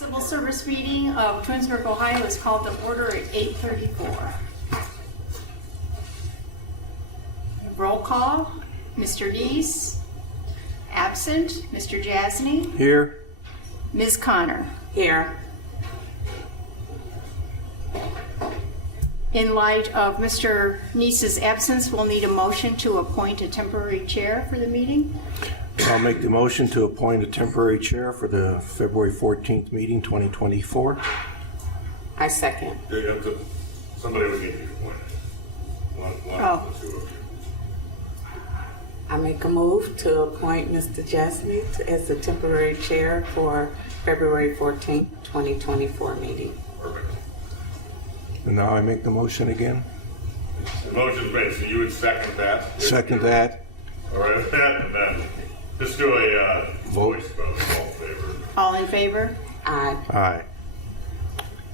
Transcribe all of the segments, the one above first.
Civil Service meeting of Twinsburg, Ohio is called to order at 8:34. Roll call, Mr. Dees, absent, Mr. Jasny, Here. Ms. Connor. Here. In light of Mr. Neese's absence, we'll need a motion to appoint a temporary chair for the meeting. I'll make the motion to appoint a temporary chair for the February 14th meeting, 2024. I second. Somebody would need to be appointed. One Oh. or two of you. I make a move to appoint Mr. Jasny as the temporary chair for February 14th, 2024 meeting. Perfect. And now I make the motion again. The motion's made, so you would second that? Second that. All right, and then just do a Vote. voice vote, all in favor. All in favor? Aye. Aye.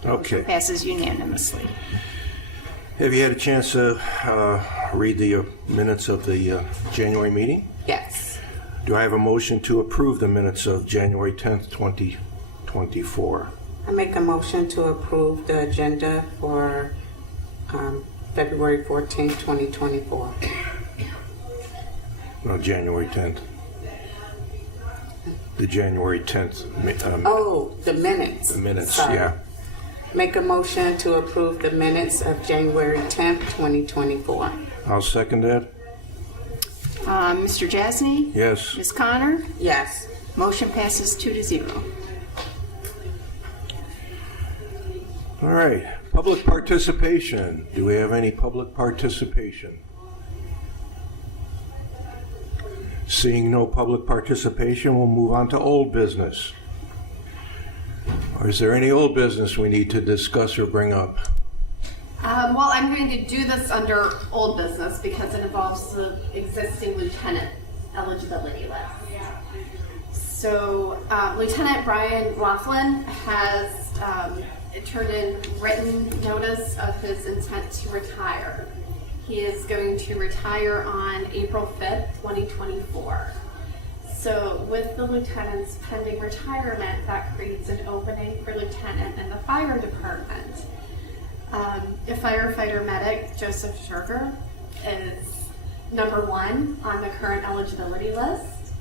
Okay. Passes unanimously. Have you had a chance to read the minutes of the January meeting? Yes. Do I have a motion to approve the minutes of January 10th, 2024? I make a motion to approve the agenda for February 14th, 2024. No, January 10th. The January 10th. Oh, the minutes. The minutes, Sorry. yeah. Make a motion to approve the minutes of January 10th, 2024. I'll second that. Mr. Jasny? Yes. Ms. Connor? Yes. Motion passes 2-0. All right. Public participation. Do we have any public participation? Seeing no public participation, we'll move on to old business. Or is there any old business we need to discuss or bring up? Well, I'm going to do this under old business because it involves the existing lieutenant eligibility list. So Lieutenant Brian Laughlin has turned in written notice of his intent to retire. He is going to retire on April 5th, 2024. So with the lieutenant's pending retirement, that creates an opening for lieutenant in the fire department. The firefighter medic, Joseph Scherger, is number 1 on the current eligibility list.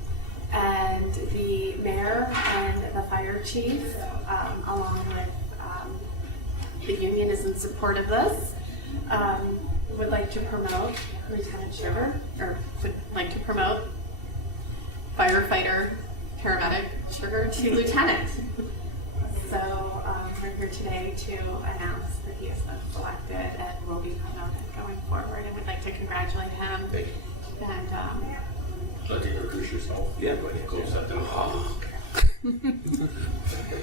And the mayor and the fire chief, along with the union, is in support of this. Would like to promote Lieutenant Scherger, or would like to promote firefighter paramedic Scherger to lieutenant. So we're here today to announce that he has been selected and will be promoted going forward, and would like to congratulate him. Thank you. And I'd like to introduce yourself. Yeah. Go ahead and close that down.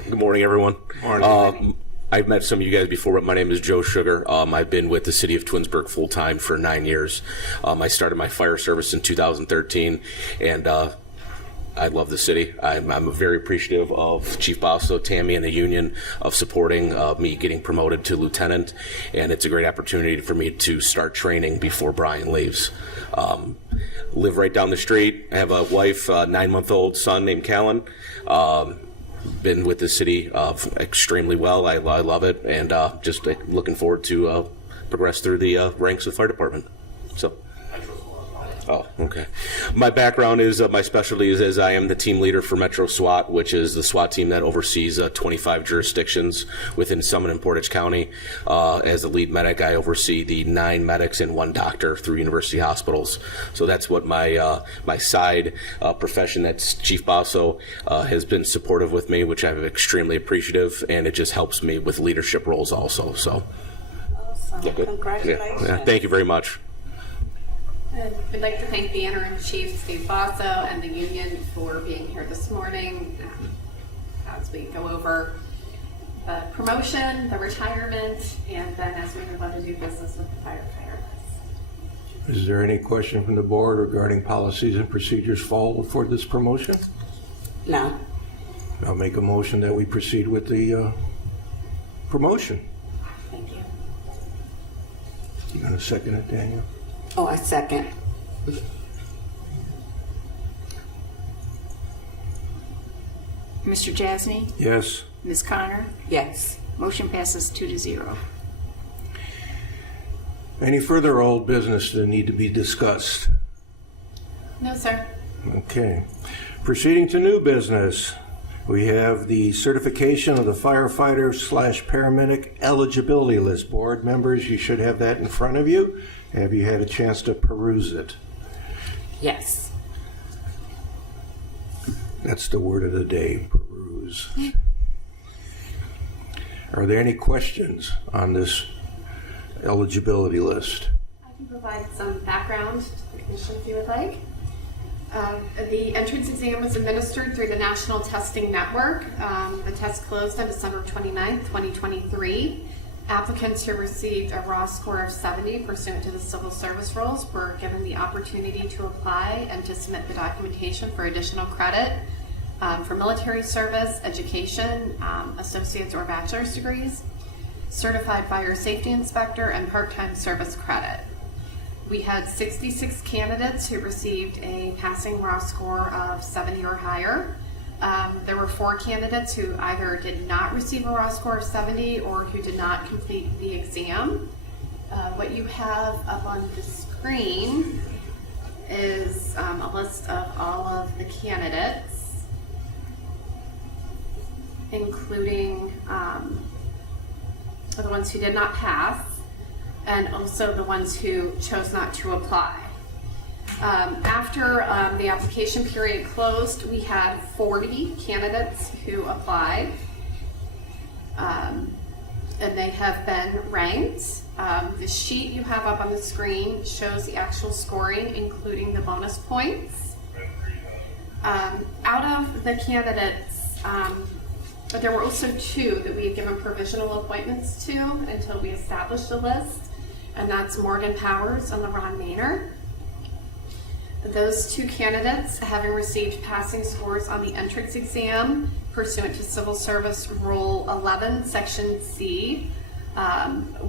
Good morning, everyone. Morning. I've met some of you guys before, but my name is Joe Sugar. I've been with the city of Twinsburg full-time for 9 years. I started my fire service in 2013, and I love the city. I'm very appreciative of Chief Basso, Tammy, and the union of supporting me getting promoted to lieutenant, and it's a great opportunity for me to start training before Brian leaves. Live right down the street. I have a wife, 9-month-old son named Callan. Been with the city extremely well. I love it, and just looking forward to progress through the ranks of the fire department. So. Oh, okay. My background is, my specialty is I am the team leader for Metro SWAT, which is the SWAT team that oversees 25 jurisdictions within Summit and Portage County. As the lead medic, I oversee the 9 medics and 1 doctor through university hospitals. So that's what my my side profession, that's Chief Basso, has been supportive with me, which I'm extremely appreciative, and it just helps me with leadership roles also. So, Awesome. yeah, good. Congratulations. Yeah, thank you very much. I'd like to thank the interim chief, Steve Basso, and the union for being here this morning as we go over the promotion, the retirement, and then as we move on to do business with the firefighter list. Is there any question from the board regarding policies and procedures followed for this promotion? No. I'll make a motion that we proceed with the promotion. Thank you. You gonna second it, Daniel? Oh, I second. Mr. Jasny? Yes. Ms. Connor? Yes. Motion passes 2-0. Any further old business that need to be discussed? No, sir. Okay. Proceeding to new business, we have the certification of the firefighter/paramedic eligibility list. Board members, you should have that in front of you. Have you had a chance to peruse it? Yes. That's the word of the day, peruse. Are there any questions on this eligibility list? I can provide some background to the commission if you would like. The entrance exam was administered through the National Testing Network. The test closed on December 29th, 2023. Applicants who received a raw score of 70 pursuant to the civil service rules were given the opportunity to apply and to submit the documentation for additional credit for military service, education, associate's or bachelor's degrees, certified fire safety inspector, and part-time service credit. We had 66 candidates who received a passing raw score of 70 or higher. There were 4 candidates who either did not receive a raw score of 70 or who did not complete the exam. What you have up on the screen is a list of all of the candidates, including the ones who did not pass, and also the ones who chose not to apply. After the application period closed, we had 40 candidates who applied, and they have been ranked. The sheet you have up on the screen shows the actual scoring, including the bonus points. Out of the candidates, but there were also 2 that we had given provisional appointments to until we established a list, and that's Morgan Powers and LaRon Maynard. Those 2 candidates, having received passing scores on the entrance exam pursuant to Civil Service Rule 11, Section C,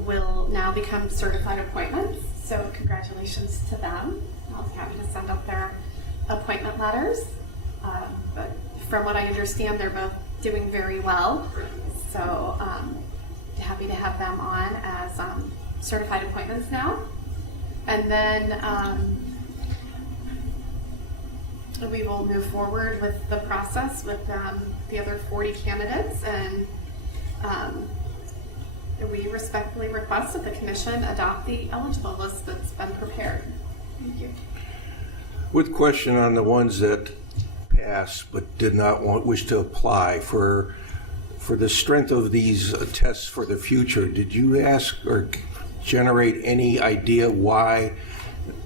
will now become certified appointments. So congratulations to them. I'll be happy to send up their appointment letters. But from what I understand, they're both doing very well. So happy to have them on as certified appointments now. And then we will move forward with the process with the other 40 candidates, and we respectfully request that the commission adopt the eligible list that's been prepared. Thank you. With question on the ones that passed but did not wish to apply, for the strength of these tests for the future, did you ask or generate any idea why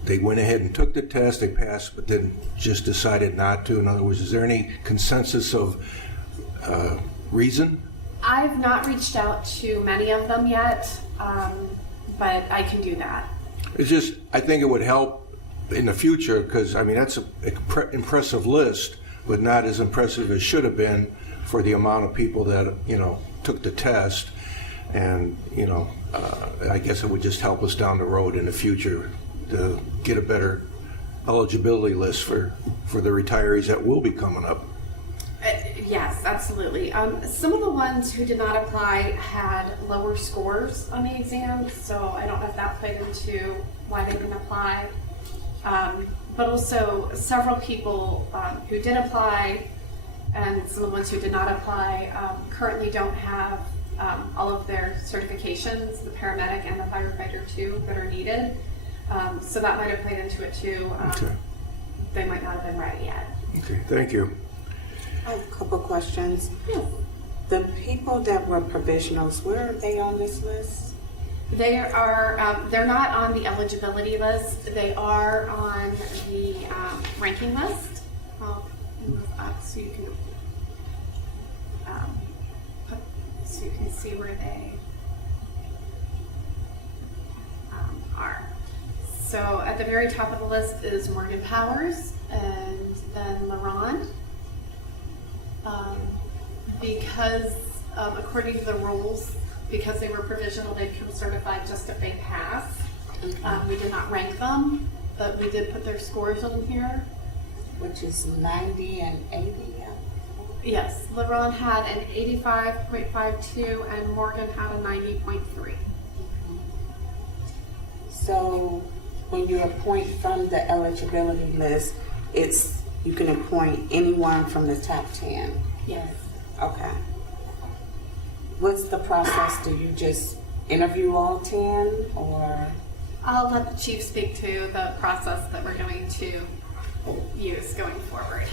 they went ahead and took the test, they passed, but then just decided not to? In other words, is there any consensus of reason? I've not reached out to many of them yet, but I can do that. It's just, I think it would help in the future, because, I mean, that's an impressive list, but not as impressive as should have been for the amount of people that, took the test. And, I guess it would just help us down the road in the future to get a better eligibility list for the retirees that will be coming up. Yes, absolutely. Some of the ones who did not apply had lower scores on the exam, so I don't know if that played into why they didn't apply. But also several people who did apply and some of the ones who did not apply currently don't have all of their certifications, the paramedic and the firefighter too, that are needed. So that might have played into it too. Okay. They might not have been ready yet. Okay, thank you. I have a couple questions. Yes. The people that were provisionals, where are they on this list? They are, they're not on the eligibility list. They are on the ranking list. I'll move up so you can, see where they are. So at the very top of the list is Morgan Powers and then LaRon. Because according to the rules, because they were provisional, they become certified just if they pass. We did not rank them, but we did put their scores on here. Which is 90 and 80. Yes, LeBron had an 85.52 and Morgan had a 90.3. So when you appoint from the eligibility list, you can appoint anyone from the top 10. Yes. Okay. What's the process? Do you just interview all 10 or? I'll let the chief speak to the process that we're going to use going forward.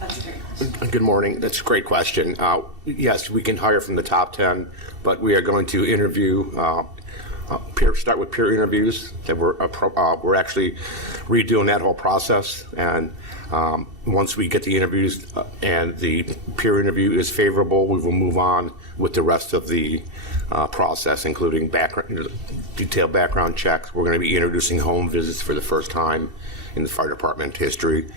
That's a great question. Good morning. That's a great question. Yes, we can hire from the top 10, but we are going to interview, start with peer interviews. That we're actually redoing that whole process. And once we get the interviews and the peer interview is favorable, we will move on with the rest of the process, including detailed background checks. We're going to be introducing home visits for the first time in the fire department history.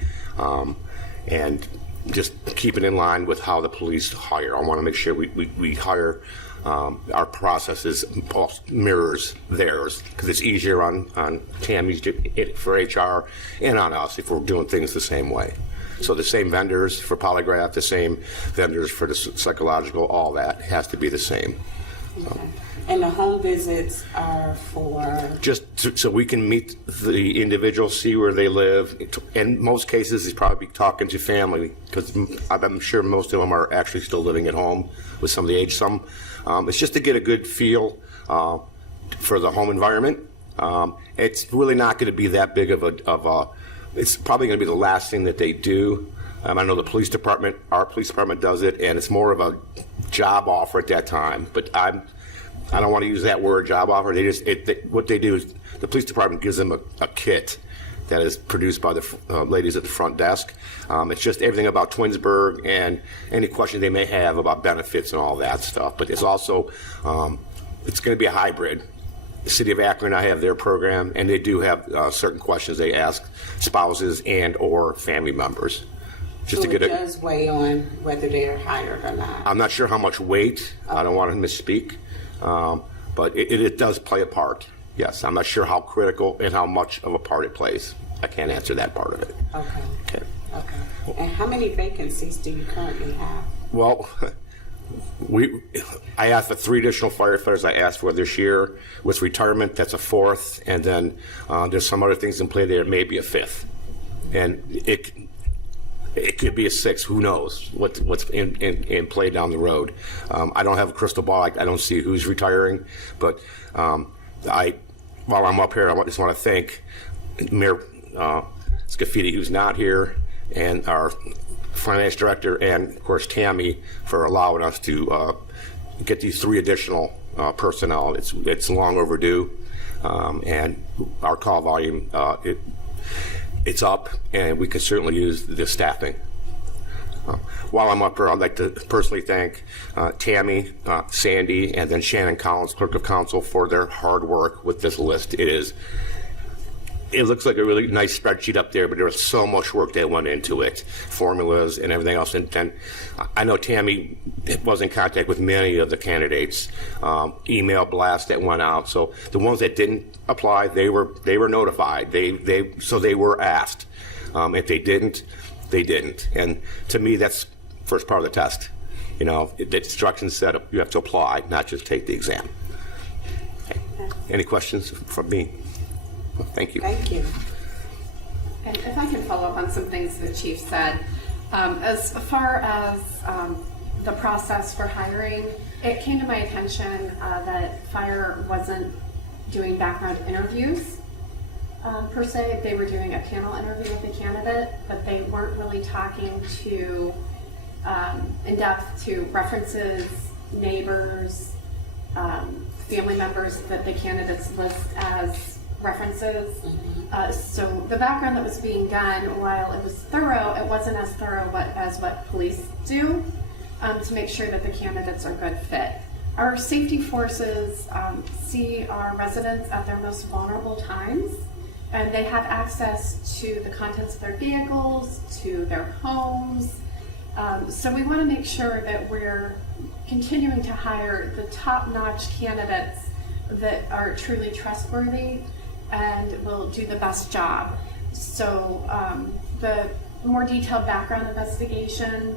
And just keep it in line with how the police hire. I want to make sure we hire, our processes mirrors theirs, because it's easier on Tammy's for HR and on us if we're doing things the same way. So the same vendors for polygraph, the same vendors for the psychological, all that has to be the same. Okay. And the home visits are for? Just so we can meet the individual, see where they live. In most cases, he's probably talking to family, because I'm sure most of them are actually still living at home with some of the age. It's just to get a good feel for the home environment. It's really not going to be that big of a it's probably going to be the last thing that they do. I know the police department, our police department does it, and it's more of a job offer at that time. But I don't want to use that word, job offer. What they do is the police department gives them a kit that is produced by the ladies at the front desk. It's just everything about Twinsburg and any questions they may have about benefits and all that stuff. But it's also, it's going to be a hybrid. The City of Akron, I have their program, and they do have certain questions they ask spouses and or family members. Just So to get it does weigh on whether they're hired or not. I'm not sure how much weight. I don't want to misspeak. But it does play a part. Yes, I'm not sure how critical and how much of a part it plays. I can't answer that part of it. Okay. And how many vacancies do you currently have? Well, I asked for 3 additional firefighters. I asked for this year. With retirement, that's a 4th, and then there's some other things in play there. It may be a 5th, and it could be a 6th. Who knows what's in play down the road? I don't have a crystal ball. I don't see who's retiring, but while I'm up here, I just want to thank Mayor Scafidi, who's not here, and our finance director, and of course Tammy, for allowing us to get these 3 additional personnel. It's long overdue, and our call volume it's up, and we could certainly use the staffing. While I'm up here, I'd like to personally thank Tammy, Sandy, and then Shannon Collins, Clerk of Council, for their hard work with this list. It looks like a really nice spreadsheet up there, but there was so much work that went into it, formulas and everything else. And then I know Tammy was in contact with many of the candidates, email blasts that went out. So the ones that didn't apply, they were notified. So they were asked. If they didn't, they didn't. And to me, that's first part of the test. The instructions said you have to apply, not just take the exam. Okay. Any questions from me? Thank you. Thank you. And if I can follow up on some things the chief said, as far as the process for hiring, it came to my attention that fire wasn't doing background interviews per se. They were doing a panel interview with the candidate, but they weren't really talking to in depth to references, neighbors, family members that the candidates list as references. So the background that was being done, while it was thorough, it wasn't as thorough as what police do to make sure that the candidates are good fit. Our safety forces see our residents at their most vulnerable times, and they have access to the contents of their vehicles, to their homes. So we want to make sure that we're continuing to hire the top-notch candidates that are truly trustworthy and will do the best job. So the more detailed background investigation.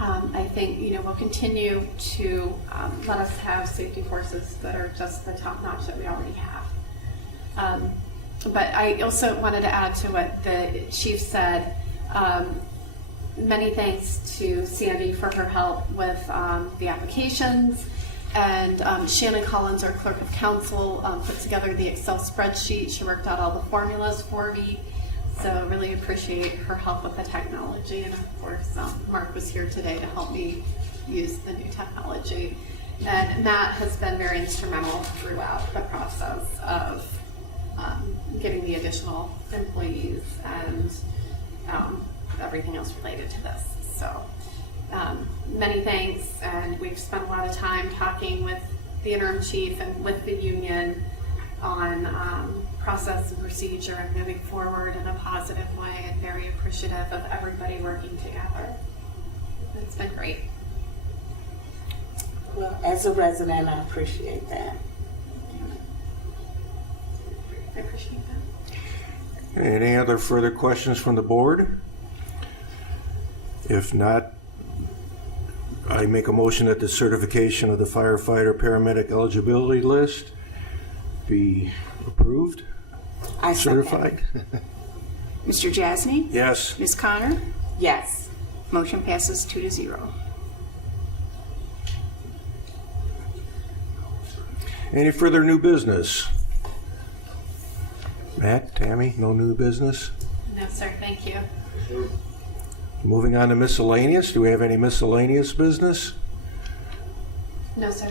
I think, we'll continue to let us have safety forces that are just the top notch that we already have. But I also wanted to add to what the chief said. Many thanks to Sandy for her help with the applications. And Shannon Collins, our clerk of council, put together the Excel spreadsheet. She worked out all the formulas for me. So really appreciate her help with the technology. And of course, Mark was here today to help me use the new technology. And Matt has been very instrumental throughout the process of getting the additional employees and everything else related to this. So many thanks, and we've spent a lot of time talking with the interim chief and with the union on process and procedure and moving forward in a positive way, and very appreciative of everybody working together. It's been great. Well, as a resident, I appreciate that. I appreciate that. Any other further questions from the board? If not, I make a motion that the certification of the firefighter paramedic eligibility list be approved, I second. certified. Mr. Jasny? Yes. Ms. Connor? Yes. Motion passes 2-0. Any further new business? Matt, Tammy, no new business? No, sir. Thank you. Moving on to miscellaneous. Do we have any miscellaneous business? No, sir.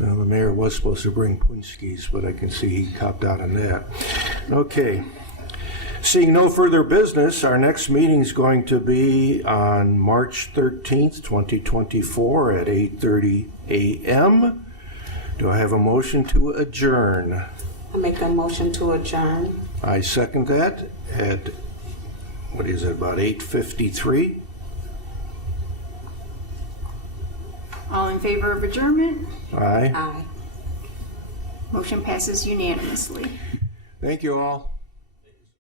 Well, the mayor was supposed to bring punchkis, but I can see he copped out on that. Okay. Seeing no further business, our next meeting is going to be on March 13th, 2024 at 8:30 a.m. Do I have a motion to adjourn? I make a motion to adjourn. I second that at, what is it, about 8:53? All in favor of adjournment? Aye. Aye. Motion passes unanimously. Thank you all.